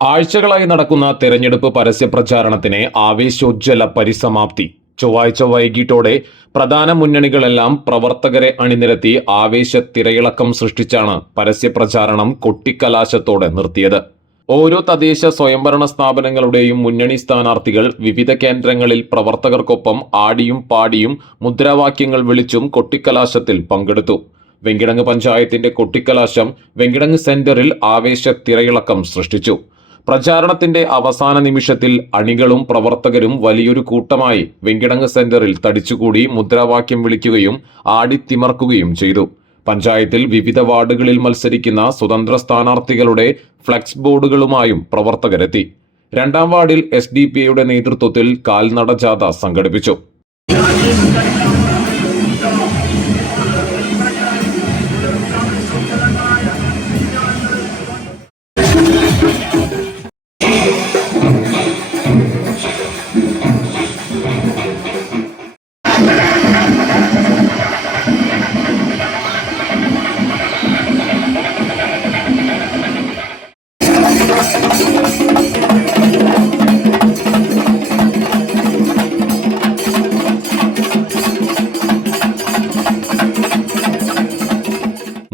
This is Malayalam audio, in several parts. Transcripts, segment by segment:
ആഴ്ചകളായി നടക്കുന്ന തെരഞ്ഞെടുപ്പ് പരസ്യ പ്രചാരണത്തിന് ആവേശോജ്വല പരിസമാപ്തി. ചൊവ്വാഴ്ച വൈകിട്ടോടെ പ്രധാന മുന്നണികളെല്ലാം പ്രവർത്തകരെ അണിനിരത്തി ആവേശ തിരയിളക്കം സൃഷ്ടിച്ചാണ് പരസ്യ പ്രചാരണം കൊട്ടിക്കലാശത്തോടെ നിർത്തിയത്. ഓരോ തദ്ദേശ സ്വയംഭരണ സ്ഥാപനങ്ങളുടെയും മുന്നണി സ്ഥാനാർത്ഥികൾ വിവിധ കേന്ദ്രങ്ങളിൽ പ്രവർത്തകർക്കൊപ്പം ആടിയും പാടിയും മുദ്രാവാക്യങ്ങൾ വിളിച്ചും കൊട്ടിക്കലാശത്തിൽ പങ്കെടുത്തു. വെങ്കിടങ്ങ് പഞ്ചായത്തിന്റെ കൊട്ടിക്കലാശം വെങ്കിടങ്ങ് സെന്ററിൽ ആവേശ തിരയിളക്കം സൃഷ്ടിച്ചു. പ്രചാരണത്തിന്റെ അവസാന നിമിഷത്തിൽ അണികളും പ്രവർത്തകരും വലിയൊരു കൂട്ടമായി വെങ്കിടങ്ങ് സെന്ററിൽ തടിച്ചുകൂടി മുദ്രാവാക്യം വിളിക്കുകയും ആടിത്തിമർക്കുകയും ചെയ്തു. പഞ്ചായത്തിൽ വിവിധ വാർഡുകളിൽ മത്സരിക്കുന്ന സ്വതന്ത്ര സ്ഥാനാർത്ഥികളുടെ ഫ്ലെക്സ് ബോർഡുകളുമായും പ്രവർത്തകരെത്തി. രണ്ടാം വാർഡിൽ SDPIയുടെ നേതൃത്വത്തിൽ കാൽനട ജാഥ സംഘടിപ്പിച്ചു.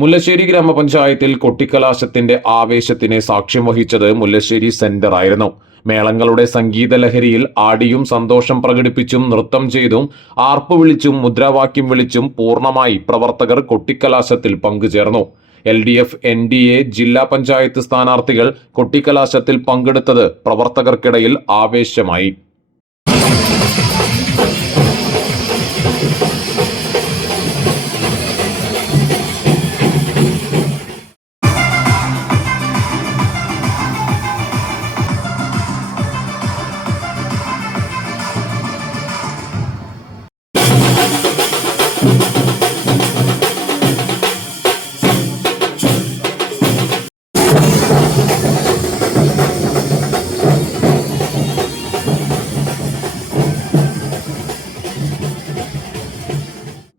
മുല്ലശ്ശേരി ഗ്രാമപഞ്ചായത്തിൽ കൊട്ടിക്കലാശത്തിന്റെ ആവേശത്തിന് സാക്ഷ്യം വഹിച്ചത് മുല്ലശ്ശേരി സെന്റർ ആയിരുന്നു. മേളങ്ങളുടെ സംഗീത ലഹരിയിൽ ആടിയും സന്തോഷം പ്രകടിപ്പിച്ചും നൃത്തം ചെയ്തും ആർപ്പ് വിളിച്ചും മുദ്രാവാക്യം വിളിച്ചും പൂർണ്ണമായി പ്രവർത്തകർ കൊട്ടിക്കലാശത്തിൽ പങ്കുചേർന്നു. LDF NDA ജില്ലാ പഞ്ചായത്ത് സ്ഥാനാർത്ഥികൾ കൊട്ടിക്കലാശത്തിൽ പങ്കെടുത്തത് പ്രവർത്തകർക്കിടയിൽ ആവേശമായി.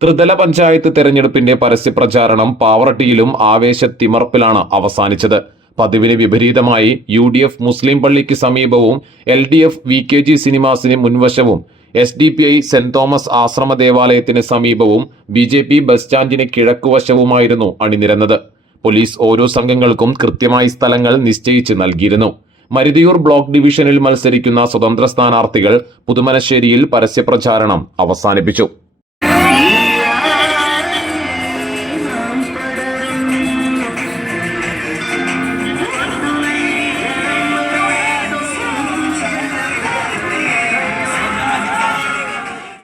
ത്രിതല പഞ്ചായത്ത് തെരഞ്ഞെടുപ്പിന്റെ പരസ്യപ്രചാരണം പാവറട്ടിയിലും ആവേശത്തിമർപ്പിലാണ് അവസാനിച്ചത്. പതിവിന് വിപരീതമായി UDF മുസ്ലിം പള്ളിക്ക് സമീപവും LDF VKG സിനിമാസിന് മുൻവശവും SDPI saint Thomas ആശ്രമ ദേവാലയത്തിന് സമീപവും BJP ബസ് സ്റ്റാൻഡിന് കിഴക്കുവശവുമായിരുന്നു അണിനിരന്നത്. പോലീസ് ഓരോ സംഘങ്ങൾക്കും കൃത്യമായി സ്ഥലങ്ങൾ നിശ്ചയിച്ച് നൽകിയിരുന്നു. മരുതിയൂർ ബ്ലോക്ക് ഡിവിഷനിൽ മത്സരിക്കുന്ന സ്വതന്ത്ര സ്ഥാനാർത്ഥികൾ പുതുമനശ്ശേരിയിൽ പരസ്യപ്രചാരണം അവസാനിപ്പിച്ചു.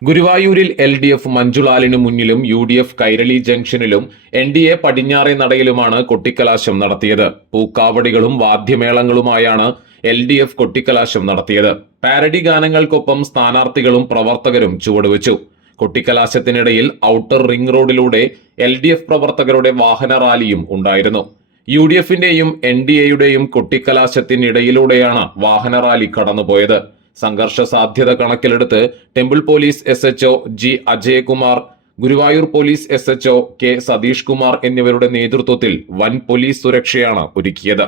ഗുരുവായൂരിൽ LDF മഞ്ജുലാലിനു മുന്നിലും UDF കൈരളി ജംഗ്ഷനിലും NDA പടിഞ്ഞാറേ നടയിലുമാണ് കൊട്ടിക്കലാശം നടത്തിയത്. പൂക്കാവടികളും വാദ്യമേളങ്ങളുമായാണ് LDF കൊട്ടിക്കലാശം നടത്തിയത്. പാരഡി ഗാനങ്ങൾക്കൊപ്പം സ്ഥാനാർത്ഥികളും പ്രവർത്തകരും ചുവടുവെച്ചു. കൊട്ടിക്കലാശത്തിനിടയിൽ ഔട്ടർ റിംഗ് റോഡിലൂടെ LDF പ്രവർത്തകരുടെ വാഹന റാലിയും ഉണ്ടായിരുന്നു. UDFന്റെയും NDAയുടെയും കൊട്ടിക്കലാശത്തിനിടയിലൂടെയാണ് വാഹന റാലി കടന്നുപോയത്. സംഘർഷ സാധ്യത കണക്കിലെടുത്ത് temple police SHO G Ajayakumar, Guruvayur police SHO K Satheesh Kumar എന്നിവരുടെ നേതൃത്വത്തിൽ വൻ പോലീസ് സുരക്ഷയാണ് ഒരുക്കിയത്.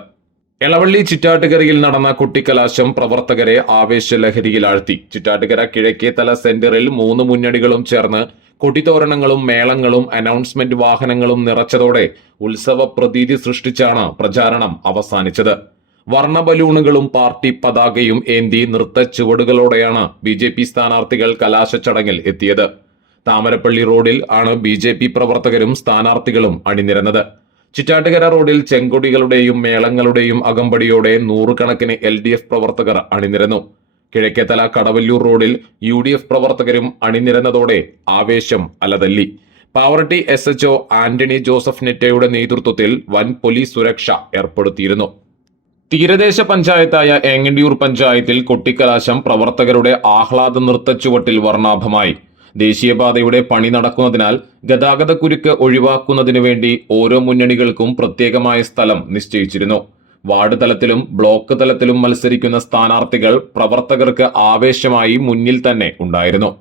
എളവള്ളി ചിറ്റാട്ടുകരയിൽ നടന്ന കൊട്ടിക്കലാശം പ്രവർത്തകരെ ആവേശലഹരിയിലാഴ്ത്തി. ചിറ്റാട്ടുകര കിഴക്കേതല സെന്ററിൽ 3 മുന്നണികളും ചേർന്ന് കൊടിതോരണങ്ങളും മേളങ്ങളും അനൗൺസ്മെന്റ് വാഹനങ്ങളും നിറച്ചതോടെ ഉത്സവ പ്രതീതി സൃഷ്ടിച്ചാണ് പ്രചാരണം അവസാനിച്ചത്. വർണ്ണ ബലൂണുകളും പാർട്ടി പതാകയും ഏന്തി നൃത്ത ചുവടുകളോടെയാണ് BJP സ്ഥാനാർത്ഥികൾ കലാശ ചടങ്ങിൽ എത്തിയത്. താമരപ്പള്ളി റോഡിൽ ആണ് BJP പ്രവർത്തകരും സ്ഥാനാർത്ഥികളും അണിനിരന്നത്. ചിറ്റാട്ടുകര റോഡിൽ ചെങ്കൊടികളുടെയും മേളങ്ങളുടെയും അകമ്പടിയോടെ നൂറുകണക്കിന് LDF പ്രവർത്തകർ അണിനിരന്നു. കിഴക്കേതല കടവല്ലൂർ റോഡിൽ UDF പ്രവർത്തകരും അണിനിരന്നതോടെ ആവേശം അലതല്ലി. പാവറട്ടി SHO ആന്റണി ജോസഫ് നെറ്റയുടെ നേതൃത്വത്തിൽ വൻ പോലീസ് സുരക്ഷ ഏർപ്പെടുത്തിയിരുന്നു. തീരദേശ പഞ്ചായത്തായ ഏങ്ങണ്ടിയൂർ പഞ്ചായത്തിൽ കൊട്ടിക്കലാശം പ്രവർത്തകരുടെ ആഹ്ലാദ നൃത്തച്ചുവട്ടിൽ വർണ്ണാഭമായി. ദേശീയപാതയുടെ പണി നടക്കുന്നതിനാൽ ഗതാഗതക്കുരുക്ക് ഒഴിവാക്കുന്നതിനു വേണ്ടി ഓരോ മുന്നണികൾക്കും പ്രത്യേകമായ സ്ഥലം നിശ്ചയിച്ചിരുന്നു. വാർഡ് തലത്തിലും ബ്ലോക്ക് തലത്തിലും മത്സരിക്കുന്ന സ്ഥാനാർത്ഥികൾ പ്രവർത്തകർക്ക് ആവേശമായി മുന്നിൽ തന്നെ ഉണ്ടായിരുന്നു.